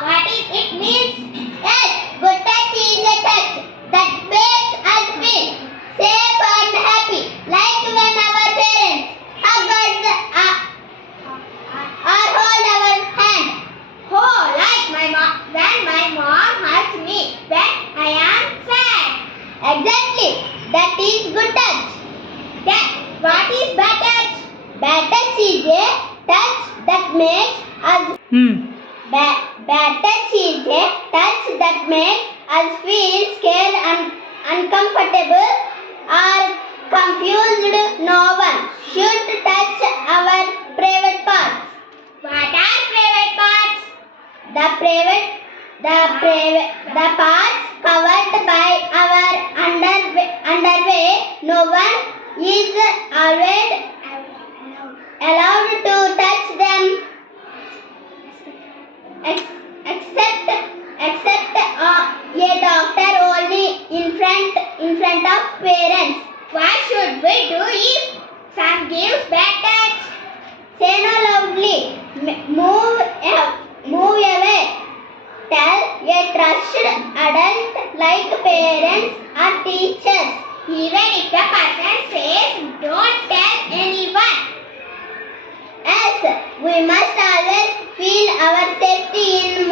what it means? Yes, good touch is a touch that makes us feel safe and happy, like when our parents hug us or hold our hand. Oh, like when my mom hugs me when I am sad. Exactly, that is good touch. What is bad touch? Bad touch is a touch that makes us bad touch is a touch that makes us feel scared and uncomfortable or confused. No one should touch our private parts. What are private parts? The parts covered by our underwear. No one is always allowed to touch them except a doctor, only in front of parents. What should we do if some gives bad touch? Say no loudly. Move away. Tell a trusted adult like parents or teachers. Even if the person says don't tell anyone. As we must always feel our safety in